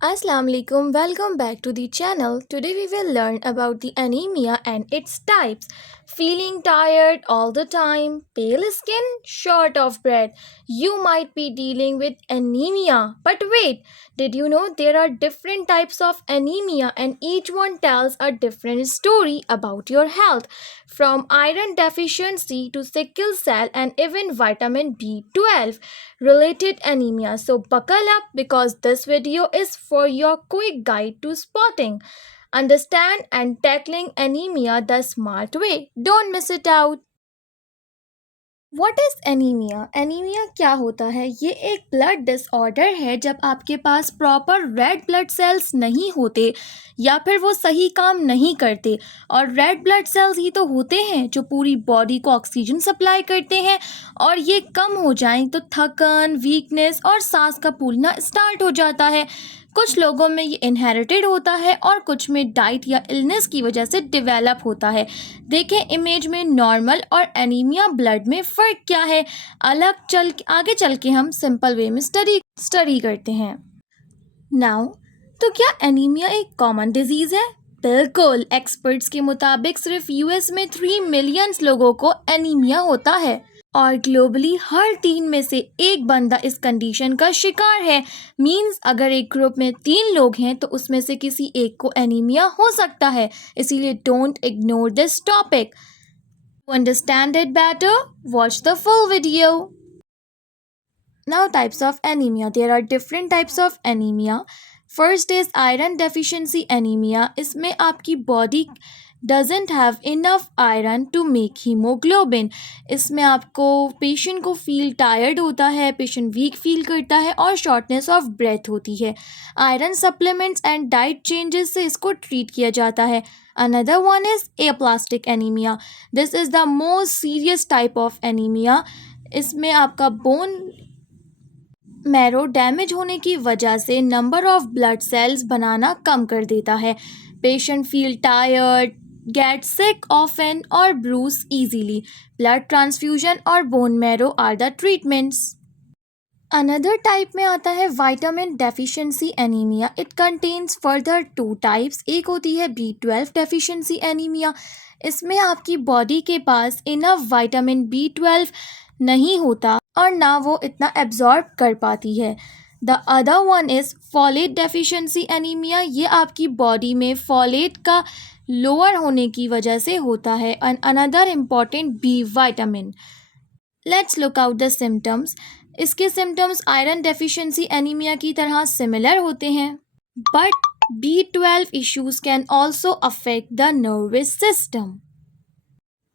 Assalamu alaikum, welcome back to the channel. Today we will learn about the anemia and its types. Feeling tired all the time, pale skin, short of breath. You might be dealing with anemia. But wait, did you know there are different types of anemia and each one tells a different story about your health? From iron deficiency to sickle cell and even vitamin B12 related anemia. So buckle up because this video is for your quick guide to spotting, understand and tackling anemia the smart way. Don't miss it out. What is anaemia? Anaemia क्या होता है? ये एक blood disorder है जब आपके पास proper red blood sales नहीं होते या फिर वो सही काम नहीं करते। और रेड ब्लड सेल्स ही तो होते हैं जो पूरी बॉडी को ऑक्सीजन सप्लाई करते हैं, और ये कम हो जाएं तो थकन, वीकनेस और सांस का फूलना स्टार्ट हो जाता है। कुछ लोगों में ये इनहेरिटेड होता है और कुछ में डाइट या इलनेस की वजह से डेवलप होता है। देखें इमेज में नॉर्मल और एनीमिया ब्लड में फ़र्क क्या है। आगे चल के हम सिंपल वे में स्टडी करते हैं। नाउ, तो क्या एनीमिया एक कॉमन डिजीज़ है? बिल्कुल। एक्सपर्ट्स के मुताबिक सिर्फ यूएस में 3 मिलियन लोगों को एनीमिया होता है और ग्लोबली हर 3 में से एक बंदा इस कंडीशन का शिकार है। मींस अगर एक ग्रुप में 3 लोग हैं तो उसमें से किसी एक को एनीमिया हो सकता है। इसीलिए don't ignore this topic. To understand it better, watch the full video. Now, types of anemia. There are different types of anemia. First is iron deficiency anemia. इसमें आपकी body doesn't have enough iron to make hemoglobin. इसमें आपको patient को feel tired होता है, patient weak feel करता है और शॉर्टनेस ऑफ ब्रेथ होती है। Iron supplements and diet changes से इसको ट्रीट किया जाता है। Another one is aplastic anemia. This is the most serious type of anemia. इसमें आपका बोन मैरो डैमेज होने की वजह से नंबर ऑफ ब्लड सेल्स बनाना कम कर देता है। Patient feel tired, get sick often और ब्रूस easily. ब्लड ट्रांसफ्यूजन और bone marrow are the treatments. Another type में आता है vitamin deficiency anaemia. It contains further 2 types. एक होती है B12 डेफिशिएंसी एनीमिया। इसमें आपकी बॉडी के पास इनफ विटामिन B12 नहीं होता और ना वो इतना एब्जॉर्ब कर पाती है। The other one is folate deficiency anaemia. ये आपकी बॉडी में फॉलेट का लोअर होने की वजह से होता है। And another important B vitamin. Let's look out the symptoms. इसके सिम्टम्स आयरन डेफिशिएंसी एनीमिया की तरह सिमिलर होते हैं, but B12 issues can also affect the nervous system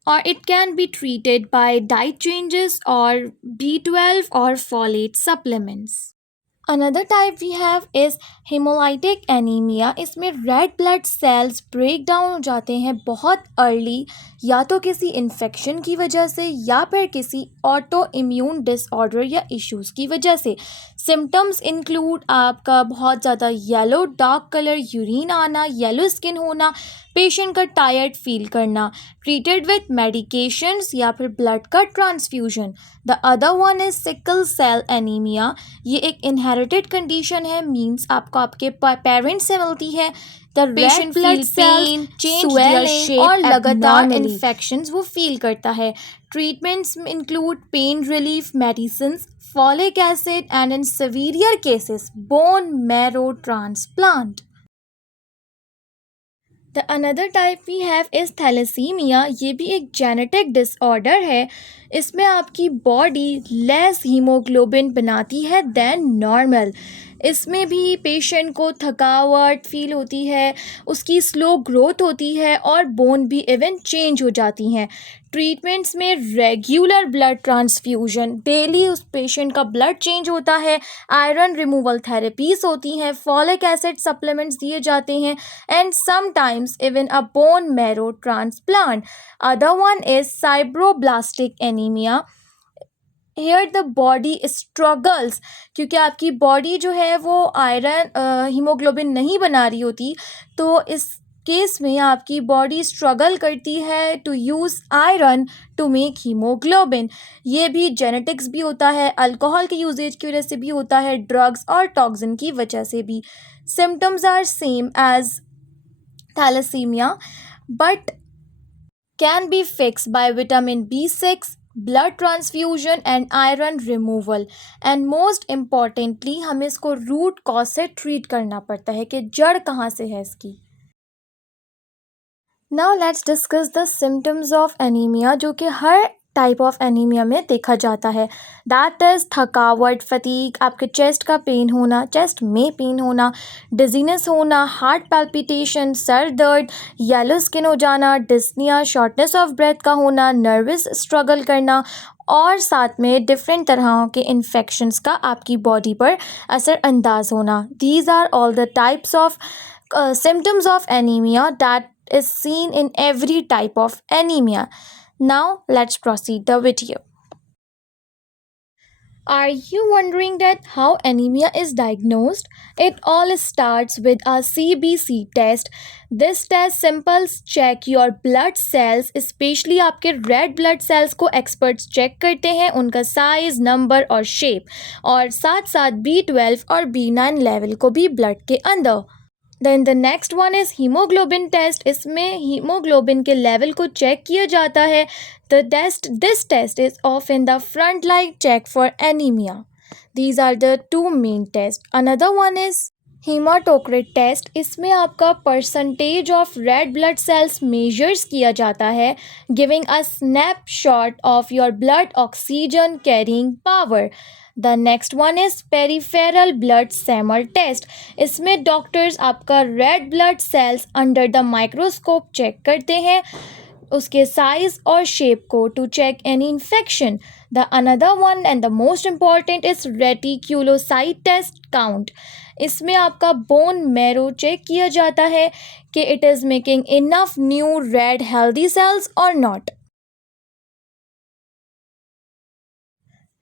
और it can be treated by diet changes और B12 और folate supplements. Another type we have is hemolytic anemia. इसमें red blood cells break down हो जाते हैं बहुत early, या तो किसी इन्फेक्शन की वजह से या फिर किसी ऑटो इम्यून डिसऑर्डर या इश्यूज़ की वजह से। सिम्टम्स इंक्लूड आपका बहुत ज़्यादा येलो डार्क कलर यूरिन आना, येलो स्किन होना, पेशेंट का टायर्ड फील करना, ट्रीटेड विथ मेडिकेशंस या फिर ब्लड का transfusion. The other one is sickle cell anaemia. ये एक इनहेरिटेड कंडीशन है, मींस आपको आपके पेरेंट्स से मिलती है। The red blood sales swelling और लगातार इन्फेक्शंस वो फील करता है। Treatments include pain relief medicine, folic acid and in severe cases bone marrow transplant. The another type we have is thalassemia. ये भी एक जेनेटिक डिसऑर्डर है। इसमें आपकी बॉडी लेस हीमोग्लोबिन बनाती है देन नॉर्मल। इसमें भी पेशेंट को थकावट फील होती है, उसकी स्लो ग्रोथ होती है और बोन भी इवन चेंज हो जाती हैं। ट्रीटमेंट्स में रेगुलर ब्लड ट्रांसफ्यूजन, डेली उस पेशेंट का ब्लड चेंज होता है, आयरन रिमूवल थेरेपीज होती हैं, फॉलिक एसिड सप्लीमेंट्स दिए जाते हैं and sometimes even a bone marrow transplant. Other one is sideroblastic anaemia. Here the body struggles, क्योंकि आपकी बॉडी जो है वो आयरन हीमोग्लोबिन नहीं बना रही होती, तो इस केस में आपकी बॉडी स्ट्रगल करती है to use iron to make haemoglobin. ये भी जेनेटिक्स भी होता है, अल्कोहल के यूजेज की वजह से भी होता है, ड्रग्स और टॉक्सिन की वजह से भी। Symptoms are same as thalassemia but can be fixed by vitamin B6, blood transfusion and iron removal. And most importantly हमें इसको रूट कॉज से ट्रीट करना पड़ता है कि जड़ कहाँ से है इसकी. Now let's discuss the symptoms of anaemia जो कि हर टाइप ऑफ एनीमिया में देखा जाता है. दैट इज थकावट, फटीग, आपके चेस्ट का पेन होना, चेस्ट में पेन होना, डिजीनेस होना, हार्ट पैल्पिटेशन, सर दर्द, येलो स्किन हो जाना, डिस्निया, शॉर्टनेस ऑफ ब्रेथ का होना, नर्वस स्ट्रगल करना और साथ में डिफरेंट तरह के इन्फेक्शंस का आपकी बॉडी पर असरअंदाज होना. These are all the types of symptoms of anemia that is seen in every type of anemia. Now let's proceed the video. Are you wondering that how anemia is diagnosed? It all starts with a CBC test. This test simples check your blood cells, especially आपके red blood cells को experts check करते हैं उनका size, number और shape और साथ साथ B12 और B9 level को भी blood के अंदर. Then the next one is haemoglobin test. इसमें हीमोग्लोबिन के लेवल को चेक किया जाता है. This test is often the front line check for anaemia. These are the two main test. Another one is haematocrit test. इसमें आपका percentage of red blood cells measures किया जाता है giving a snapshot of your blood oxygen carrying power. The next one is peripheral blood smear test. इसमें doctors आपका red blood cells under the microscope check करते हैं उसके size और shape को to check any infection. The another one and the most important is reticulocyte test count. इसमें आपका bone marrow check किया जाता है कि it is making enough new red healthy cells और not.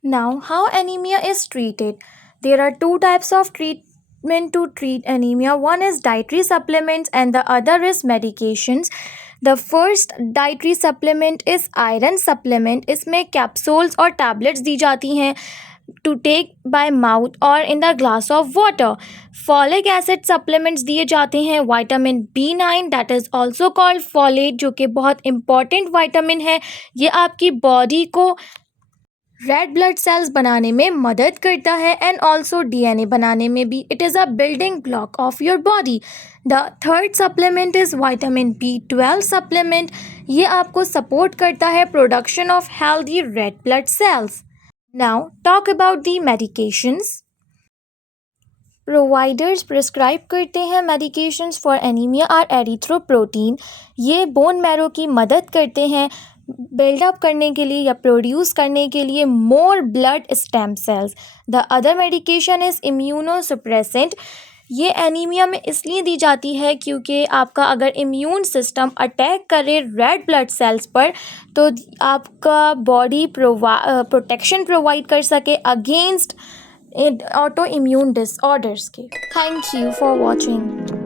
Now, how anemia is treated? There are two types of treatment to treat anemia. One is dietary supplements and the other is medications. The first dietary supplement is iron supplement. इसमें capsules और tablets दी जाती हैं to take by mouth or in the glass of water. Folic acid supplements दिए जाते हैं. Vitamin B9 that is also called folate जो कि बहुत important vitamin है. ये आपकी body को रेड ब्लड सेल्स बनाने में मदद करता है एंड ऑल्सो DNA बनाने में भी. It is a building block of your body. The third supplement is vitamin B12 supplement. ये आपको सपोर्ट करता है production of healthy red blood sales. Now talk about the medications. Providers prescribe करते हैं medications for anaemia are एरिथ्रोप्रोटीन. ये bone marrow की मदद करते हैं बिल्डअप करने के लिए या प्रोड्यूस करने के लिए more blood stem cells. The other medication is immunosuppressant. ये एनीमिया में इसलिए दी जाती है क्योंकि आपका अगर इम्यून सिस्टम अटैक करे रेड ब्लड सेल्स पर तो आपका बॉडी प्रोटेक्शन प्रोवाइड कर सके अगेंस्ट ऑटो इम्यून डिसऑर्डर्स के. Thank you for watching.